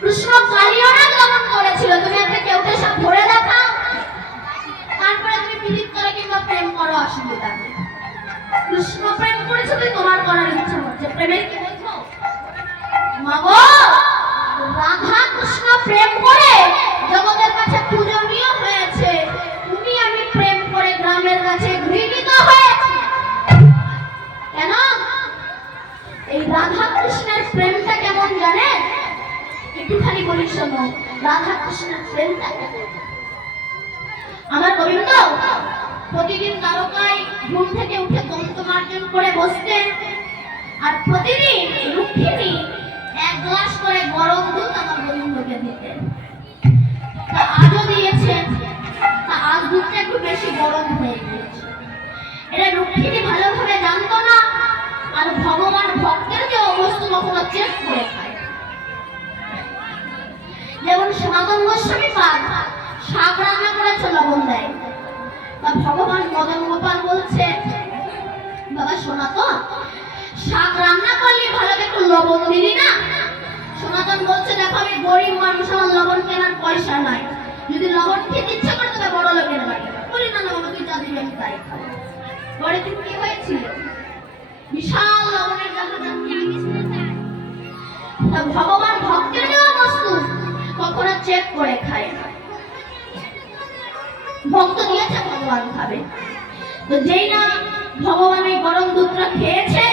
কৃষ্ণ কালিয়ানাগ লবণ করেছিল। তুমি একটা কেউটে সাপ ধরে দেখাও, তারপরে তুমি পীড়িত করে কিংবা প্রেম করো, অসুবিধা নেই। কৃষ্ণ প্রেম করেছে, তুই তোমার করার ইচ্ছা হচ্ছে। প্রেমের কি বলছো মাগো? রাধা কৃষ্ণ প্রেম করে জগতের কাছে পূজনীয় হয়েছে, তুমি আমি প্রেম করে গ্রামের কাছে ঘৃণিত হয়েছে। কেন? এই রাধা কৃষ্ণের প্রেমটা কেমন জানে? একটুখানি বলি শোনো, রাধা কৃষ্ণের প্রেমটা কেমন। আমার গোবিন্দ প্রতিদিন দ্বারকায় ঘুম থেকে উঠে দন্তমার্জন করে বসতেন, আর প্রতিদিন রুক্মিণী এক গ্লাস করে গরম দুধ আমার গোবিন্দকে দিতেন। তা আজও দিয়েছেন, তা আজ দুধটা একটু বেশি গরম হয়ে গিয়েছে। এটা রুক্মিণী ভালোভাবে জানতো না, আর ভগবান ভক্তের যে অবস্থা কখনো চেক করে খায়। যেমন সনাতন গোস্বামী পাদ শাক রান্না করেছে, লবণ দেয়। তা ভগবান মদন গোপাল বলছে, বাবা সনাতন শাক রান্না করলে ভালো একটু লবণ দিলি না? সনাতন বলছে, দেখো আমি গরিব মানুষ, আমার লবণ কেনার পয়সা নাই, যদি লবণ খেতে ইচ্ছা করে তবে বড় লোকের বাড়ি বলি না, লবণ তুই যা দিবি আমি তাই খাবো। পরে দিন কি হয়েছিল? বিশাল লবণের জাহাজ ভগবান ভক্তের দেওয়া বস্তু কখনো চেক করে খায় না। ভক্ত দিয়েছে ভগবান খাবে। তো যেই না ভগবান এই গরম দুধটা খেয়েছে,